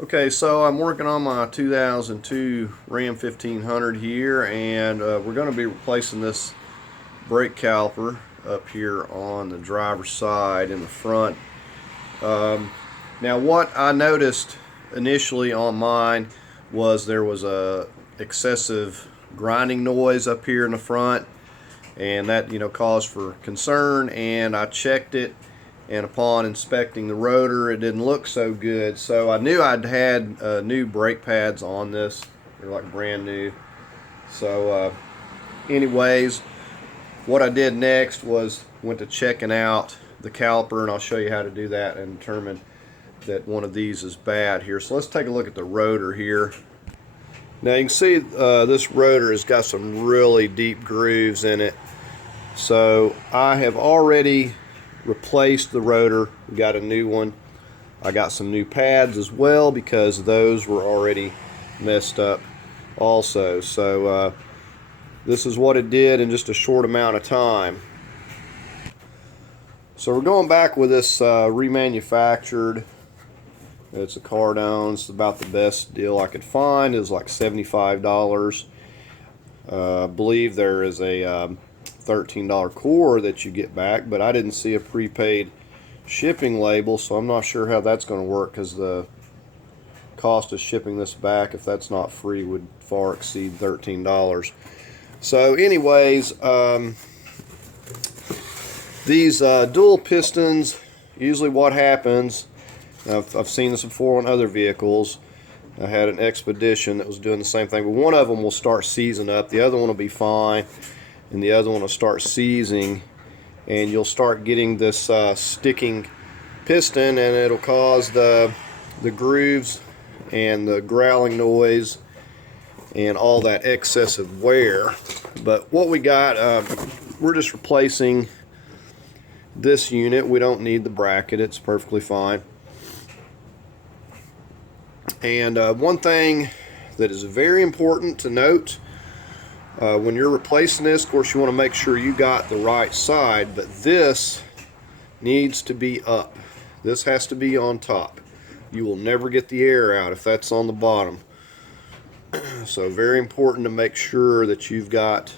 Okay, so I'm working on my 2002 Ram 1500 here, and we're going to be replacing this brake caliper up here on the driver's side in the front. Now what I noticed initially on mine was there was a excessive grinding noise up here in the front, and that caused for concern, and I checked it, and upon inspecting the rotor it didn't look so good, so I knew I'd had new brake pads on this. They're like brand new. So anyways, what I did next was went to checking out the caliper, and I'll show you how to do that and determine that one of these is bad here. So let's take a look at the rotor here. Now you can see this rotor has got some really deep grooves in it. So I have already replaced the rotor, got a new one. I got some new pads as well because those were already messed up also. So this is what it did in just a short amount of time. So we're going back with this remanufactured. It's a Cardone. It's about the best deal I could find. It was like $75. I believe there is a $13 core that you get back, but I didn't see a prepaid shipping label, so I'm not sure how that's going to work, because the cost of shipping this back, if that's not free, would far exceed $13. So anyways, these dual pistons, usually what happens, I've seen this before on other vehicles. I had an Expedition that was doing the same thing, but one of them will start seizing up, the other one will be fine, and the other one will start seizing, and you'll start getting this sticking piston, and it'll cause the grooves and the growling noise and all that excessive wear. But what we got, we're just replacing this unit. We don't need the bracket, it's perfectly fine. And one thing that is very important to note, when you're replacing this, of course you want to make sure you got the right side, but this needs to be up. This has to be on top. You will never get the air out if that's on the bottom. So very important to make sure that you've got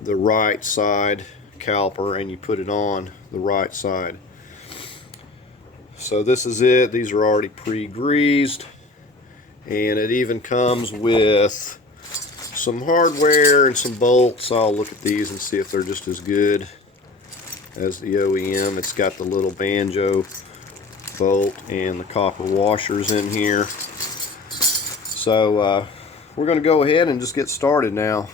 the right side caliper and you put it on the right side. So this is it. These are already pre-greased, and it even comes with some hardware and some bolts. I'll look at these and see if they're just as good as the OEM. It's got the little banjo bolt and the copper washers in here. So we're going to go ahead and just get started now.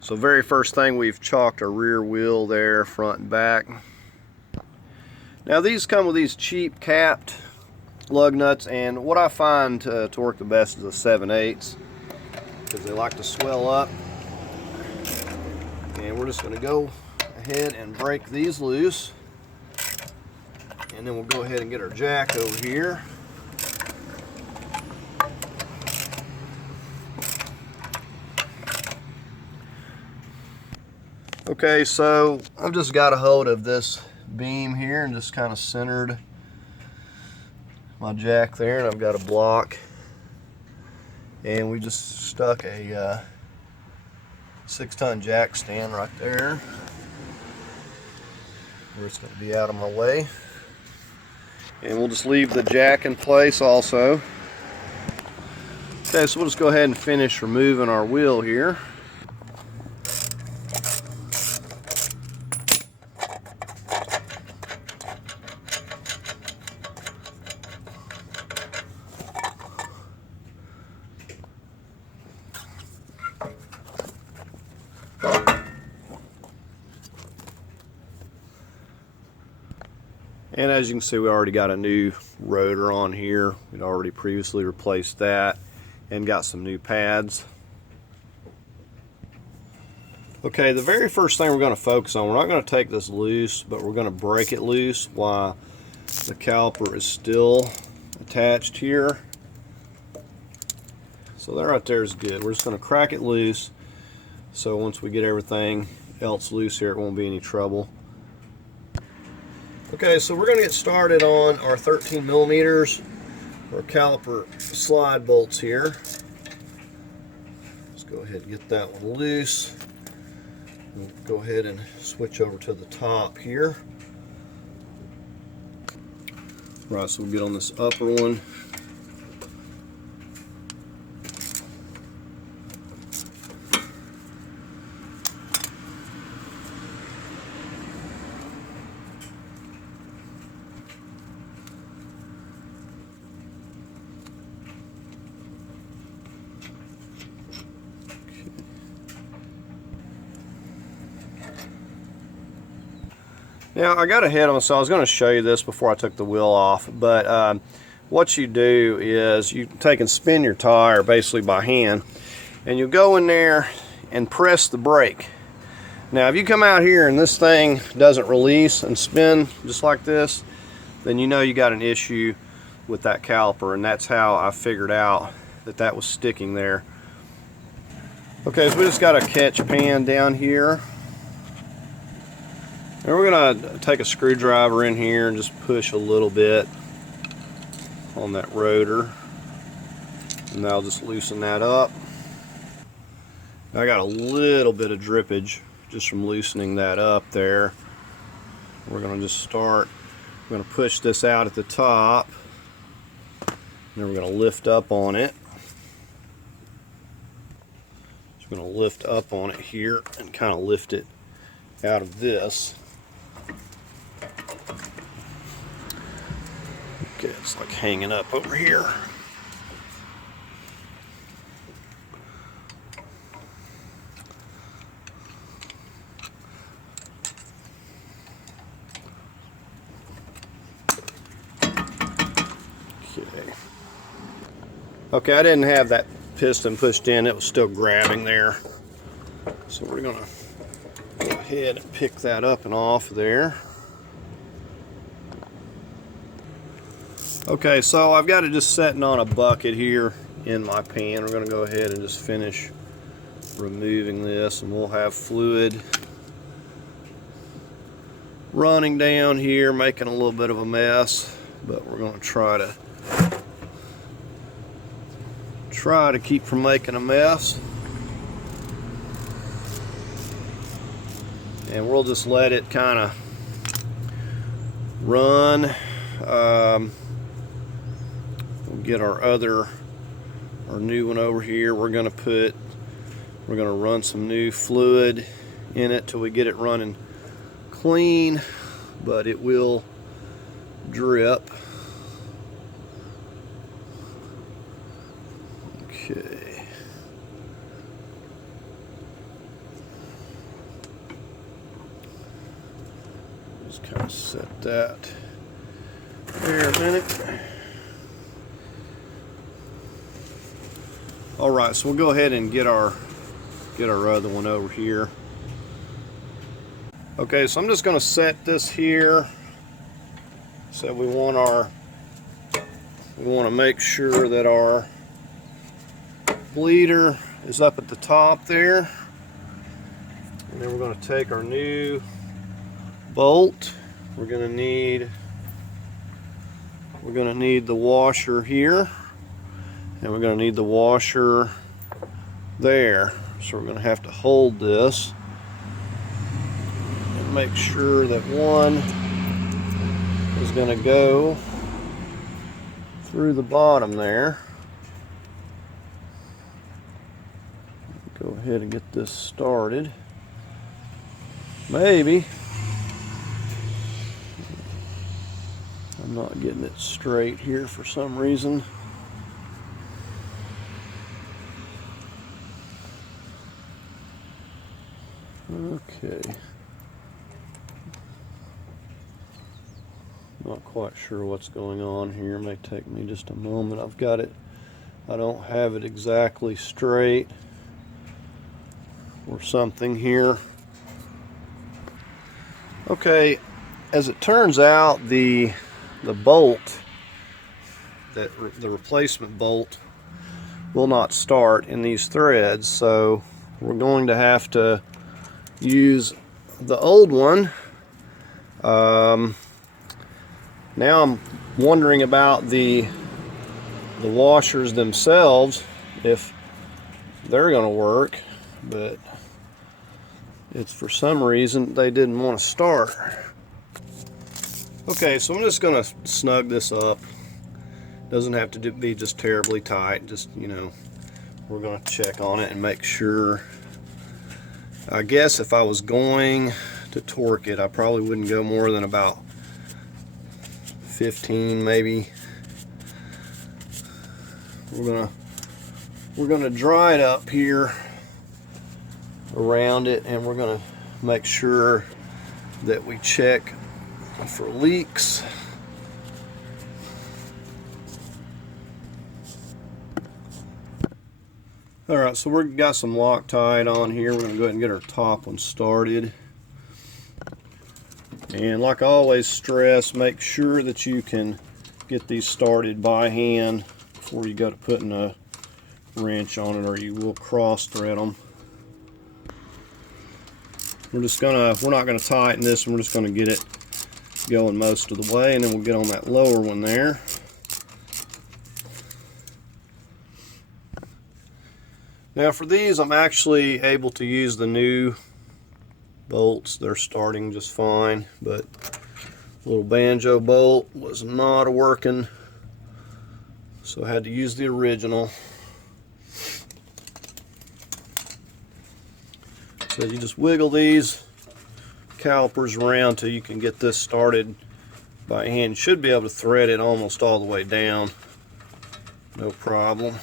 So very first thing, we've chalked our rear wheel there, front and back. Now these come with these cheap capped lug nuts, and what I find to work the best is a 7/8, because they like to swell up. And we're just going to go ahead and break these loose, and then we'll go ahead and get our jack over here. Okay, so I've just got a hold of this beam here and just kind of centered my jack there, and I've got a block, and we just stuck a 6-ton jack stand right there where it's going to be out of my way, and we'll just leave the jack in place also. Okay, so we'll just go ahead and finish removing our wheel here. And as you can see, we already got a new rotor on here. We'd already previously replaced that and got some new pads. Okay, the very first thing we're going to focus on, we're not going to take this loose, but we're going to break it loose while the caliper is still attached here. So that right there is good. We're just going to crack it loose, so once we get everything else loose here, it won't be any trouble. Okay, so we're going to get started on our 13 millimeters. our caliper slide bolts here. Let's go ahead and get that one loose. We'll go ahead and switch over to the top here. Right, so we'll get on this upper one. Now I got ahead of myself. I was going to show you this before I took the wheel off, but what you do is you take and spin your tire basically by hand, and you go in there and press the brake. Now if you come out here and this thing doesn't release and spin just like this, then you know you got an issue with that caliper, and that's how I figured out that that was sticking there. Okay, so we just got a catch pan down here. And we're going to take a screwdriver in here and just push a little bit on that rotor, and that'll just loosen that up. I got a little bit of drippage just from loosening that up there. We're going to just start, we're going to push this out at the top, and then we're going to lift up on it. So we're going to lift up on it here and kind of lift it out of this. Okay, it's like hanging up over here. Okay, I didn't have that piston pushed in. It was still grabbing there. So we're gonna go ahead and pick that up and off there. Okay, so I've got it just setting on a bucket here in my pan. We're going to go ahead and just finish removing this, and we'll have fluid running down here, making a little bit of a mess, but we're going to try to keep from making a mess. And we'll just let it kind of run. We'll get our new one over here. We're gonna run some new fluid in it till we get it running clean, but it will drip. Okay. Just kind of set that there a minute. All right, so we'll go ahead and get our other one over here. Okay, so I'm just going to set this here. So we want to make sure that our bleeder is up at the top there. And then we're going to take our new bolt. We're going to need the washer here, and we're going to need the washer there. So we're going to have to hold this and make sure that one is going to go through the bottom there. Go ahead and get this started. Maybe. I'm not getting it straight here for some reason. Okay. Not quite sure what's going on here. It may take me just a moment. I've got it, I don't have it exactly straight or something here. Okay, as it turns out, the bolt, the replacement bolt, will not start in these threads, so we're going to have to use the old one. Now I'm wondering about the the washers themselves, if they're going to work, but it's for some reason they didn't want to start. Okay, so I'm just going to snug this up. Doesn't have to be just terribly tight, just, you know, we're going to check on it and make sure. I guess if I was going to torque it, I probably wouldn't go more than about 15 maybe. We're gonna dry it up here around it, and we're gonna make sure that we check for leaks. Alright, so we've got some Loctite on here. We're going to go ahead and get our top one started. And like I always stress, make sure that you can get these started by hand before you go to putting a wrench on it, or you will cross thread them. We're not gonna tighten this, and we're just gonna get it going most of the way, and then we'll get on that lower one there. Now for these, I'm actually able to use the new bolts. They're starting just fine, but the little banjo bolt was not working, so I had to use the original. So you just wiggle these calipers around till you can get this started by hand. You should be able to thread it almost all the way down, no problem.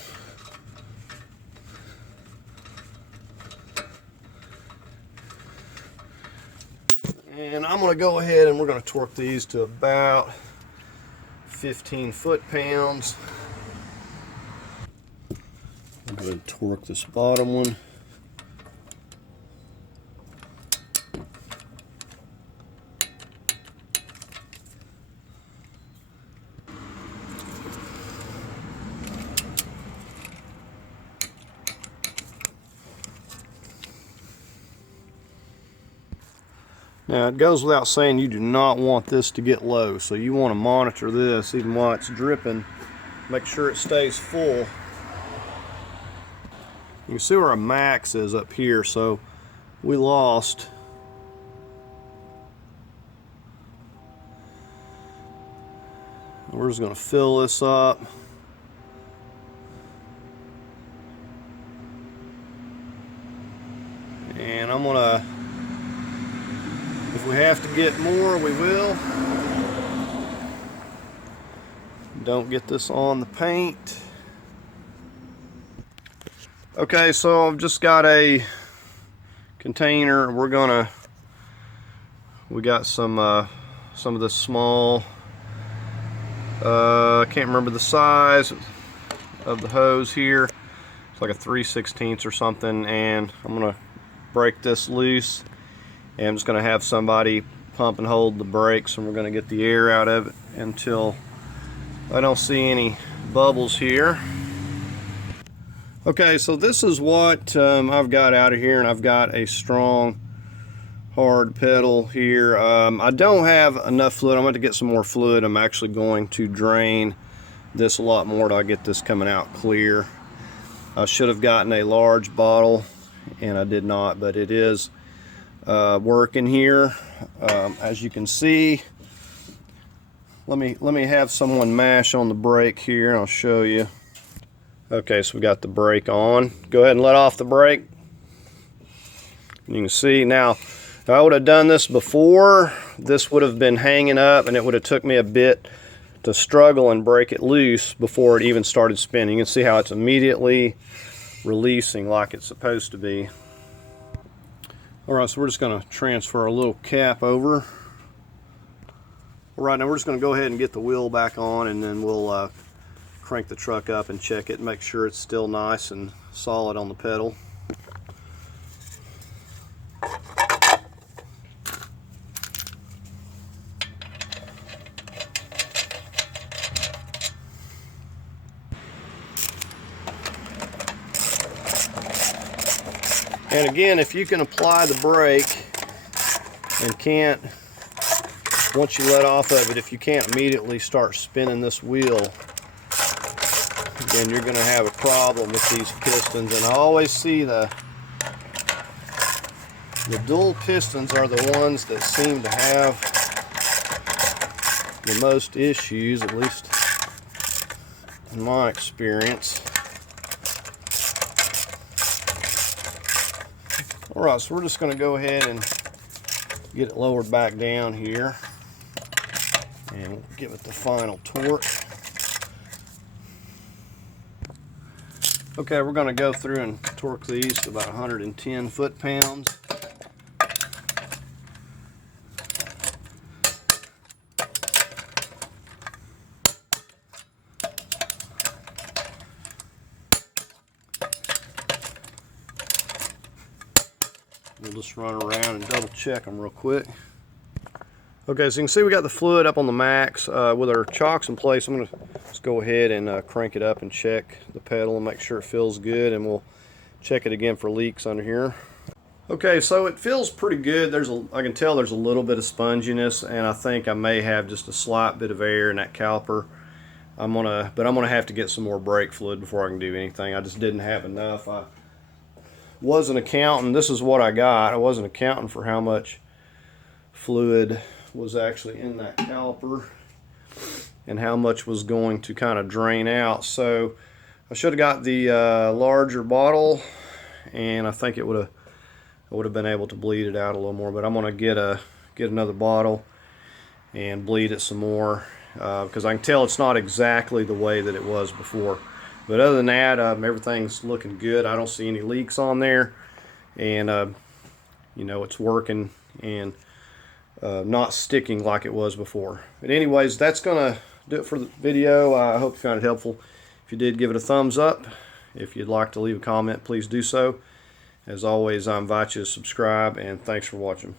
And I'm going to go ahead and we're going to torque these to about 15 foot-pounds. I'm going to torque this bottom one. Now it goes without saying you do not want this to get low, so you want to monitor this even while it's dripping. Make sure it stays full. You can see where our max is up here, so we lost we're just going to fill this up. And I'm going to, if we have to get more, we will. Don't get this on the paint. Okay, so I've just got a container. We got some of this small, I can't remember the size of the hose here. It's like a 3/16 or something, and I'm gonna break this loose. And I'm just going to have somebody pump and hold the brakes, and we're going to get the air out of it until I don't see any bubbles here. Okay, so this is what I've got out of here, and I've got a strong hard pedal here. I don't have enough fluid. I'm going to get some more fluid. I'm actually going to drain this a lot more till I get this coming out clear. I should have gotten a large bottle, and I did not, but it is working here. As you can see, let me have someone mash on the brake here and I'll show you. Okay, so we got the brake on. Go ahead and let off the brake. You can see now, if I would have done this before, this would have been hanging up, and it would have took me a bit to struggle and break it loose before it even started spinning. You can see how it's immediately releasing like it's supposed to be. Alright, so we're just going to transfer a little cap over. Alright, now we're just going to go ahead and get the wheel back on, and then we'll crank the truck up and check it and make sure it's still nice and solid on the pedal. And again, if you can apply the brake and can't, once you let off of it, if you can't immediately start spinning this wheel, then you're going to have a problem with these pistons. And I always see the dual pistons are the ones that seem to have the most issues, at least in my experience. Alright, so we're just going to go ahead and get it lowered back down here and we'll give it the final torque. Okay, we're going to go through and torque these to about 110 foot-pounds. We'll just run around and double check them real quick. Okay, so you can see we got the fluid up on the max. With our chocks in place, I'm going to just go ahead and crank it up and check the pedal and make sure it feels good, and we'll check it again for leaks under here. Okay, so it feels pretty good. I can tell there's a little bit of sponginess, and I think I may have just a slight bit of air in that caliper. But I'm gonna have to get some more brake fluid before I can do anything. I just didn't have enough. I wasn't accounting. This is what I got. I wasn't accounting for how much fluid was actually in that caliper and how much was going to kind of drain out. So I should have got the larger bottle, and I think I would have been able to bleed it out a little more. But I'm going to get another bottle and bleed it some more because I can tell it's not exactly the way that it was before. But other than that, everything's looking good. I don't see any leaks on there, and you know, it's working and not sticking like it was before. But anyways, that's gonna do it for the video. I hope you found it helpful. If you did, give it a thumbs up. If you'd like to leave a comment, please do so. As always, I invite you to subscribe, and thanks for watching.